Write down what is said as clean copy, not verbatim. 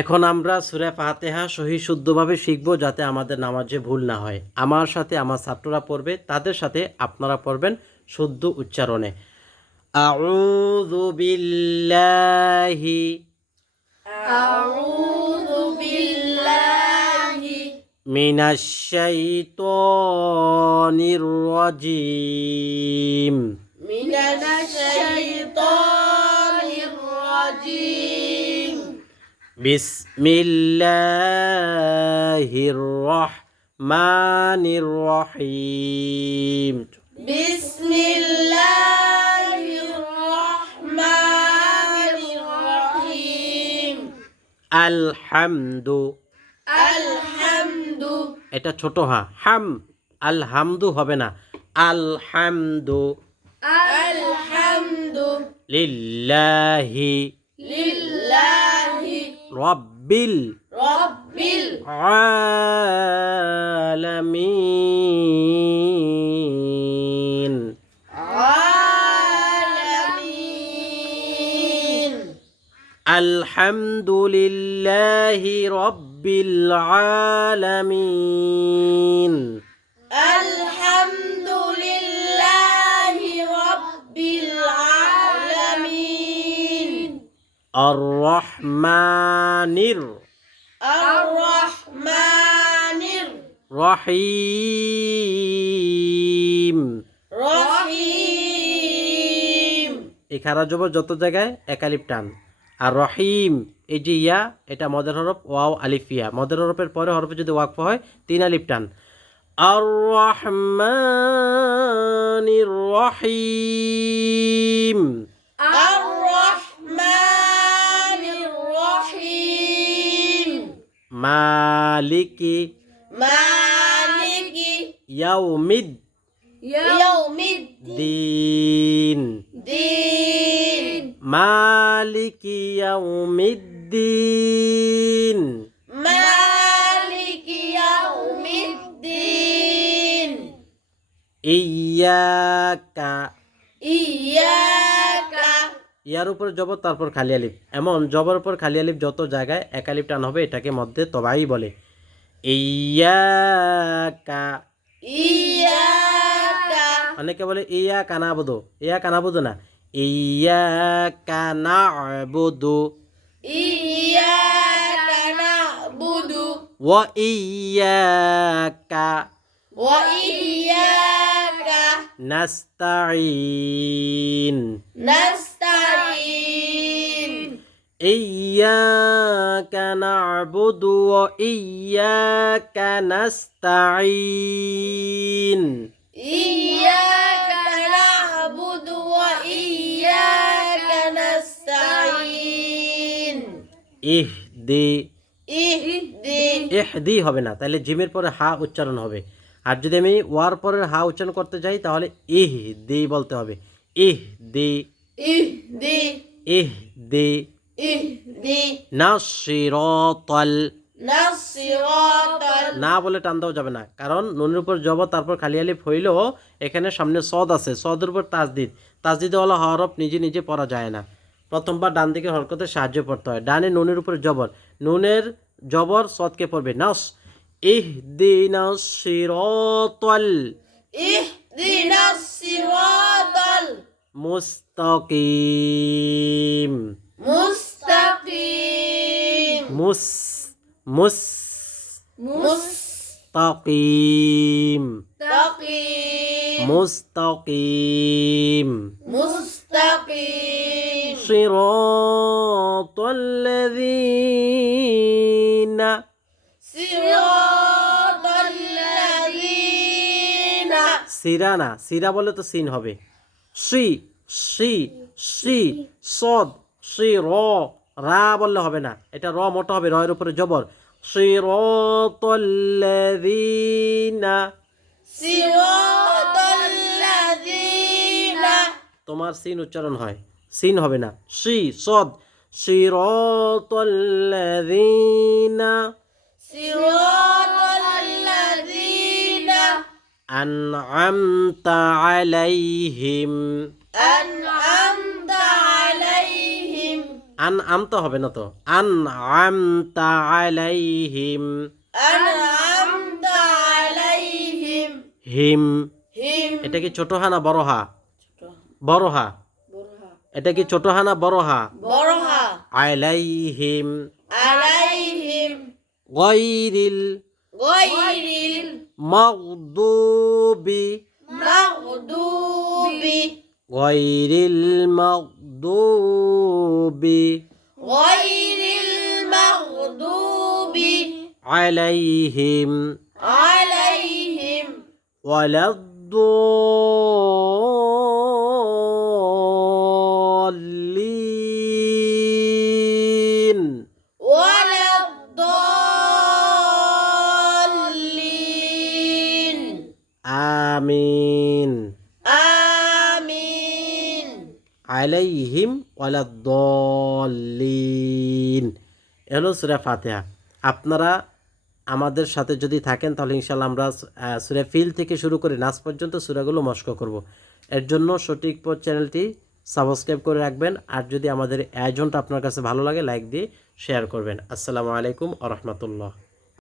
এখন আমরা সূরা ফাতিহা সহি শুদ্ধভাবে শিখব যাতে আমাদের নামাজে ভুল না হয়। আমার সাথে আমার ছাত্ররা পড়বে, তাদের সাথে আপনারা পড়বেন শুদ্ধ উচ্চারণে। আউযু বিল্লাহি أعوذ بالله মিনাশ শাইতানির রাজিম। من الشيطان الرجيم বিসমিল্লাহির রহমানির রহিম। بسم الله الرحمن الرحيم আলহামদু, الحمد এটা ছোট হাম, আলহামদু হবে না, আলহামদু الحمد লিল্লাহি لله রব্বিল رب আলামিন। العالمين আলহামদুলিল্লাহি রব্বিল আলামিন। الحمد لله رب العالمين আর রহমানির الرحمن রহিম। الرحيم এই খারা জবর যত জায়গায় একালিফ টান। আর রহিম, এই যে ইয়া, এটা মদের হরফ, ওয়াও আলিফ ইয়া। মদের হরফের পরে হরফে যদি ওয়াকফ হয় 3 আলিফ টান। আর রহমানির রহিম। الرحمن الرحيم মালিকি مالك ইয়াউমিদ يوم দিন। الدين মালিকি ইয়াউমিদ্দিন। مالك يوم الدين ইয়াকা, إياك ইয়ার উপর জবর তারপর খালি আলিফ। এমন জবর উপর খালি আলিফ যত জায়গায় এক আলিফ টান হবে এটাকে মধ্যে তবাই বলে। ইয়াকা, إياك অনেকে বলে ইয়া কানাবুদু, ইয়া কানাবুদু না, ইয়াকা না'বুদু إياك نعبد ওয়া ইয়াকা وإياك নাস্তাঈন। نستعين ইয়াকা না'বুদু ওয়া ইয়াকা নাস্তাঈন। إياك نعبد وإياك نستعين ইহদি, اهدي ইহদি হবে না, তাহলে জিমের পরে হা উচ্চারণ হবে। আর যদি আমি ওয়ার পরের হা উচ্চারণ করতে যাই তাহলে ইহদি বলতে হবে। ইহদি, اهدي ইহদি اهدي নাসিরাতাল। الصراط না বলে টান দেওয়া যাবে না, কারণ নুনের উপর জবর তারপর খালি আলিফ হইলেও এখানে সামনে সদ আছে, সদের উপর তাজদিদ, তাজদিদওয়ালা হরফ নিজে নিজে পড়া যায় না। প্রথমবার ডান দিকের হরকতের সাহায্য পড়তে হয়। ডানে নুনের উপরে জবর, নুনের জবর সদকে পড়বে নাস। ইহদিনাস সিরাতাল اهدنا الصراط মুস্তাকিম। المستقيم মুস্তাকিম, مستقيم মুস্তাকিম। مستقيم সিরাতাল্লাযীনা, صراط الذين সিরা না, সিরা বলে তো সিন হবে। সি সি সি সদ সি র, রা বললে হবে না, এটা র মোটা হবে, রয়ের উপরে জবর। সিরাতাল্লাযীনা, صراط الذين তোমার সিন উচ্চারণ হয়, সিন হবে না, সি সদ। সিরাতাল্লাযীনা صراط الذين আনআমতা আলাইহিম। أنعمت عليهم আমতা হবে না তো, আমতা আলাইহিম, أنعمت عليهم হিম, هم এটা কি ছোট হা না বড় হা? বড় হা। এটা কি ছোট হা না বড় হা? برها আলাইহিম عليهم গায়রিল غير মাগদুবি, المغضوب গায়রিল মাগদুবি غير المغضوب আলাইহিম عليهم ওয়ালাদ্দল্লিন। ولا الضالين আমিন। آمين আলাইহিম ওয়ালাদ্দল্লিন। এ হলো সূরা ফাতিহা। আপনারা আমাদের সাথে যদি থাকেন তাহলে ইনশাআল্লাহ আমরা সূরা ফিল থেকে শুরু করে নাস পর্যন্ত সূরাগুলো মস্ক করব। এর জন্য সঠিক পথ চ্যানেলটি সাবস্ক্রাইব করে রাখবেন। আর যদি আমাদের আয়োজনটা আপনার কাছে ভালো লাগে লাইক দিয়ে শেয়ার করবেন। আসসালামু আলাইকুম ওয়া রাহমাতুল্লাহ।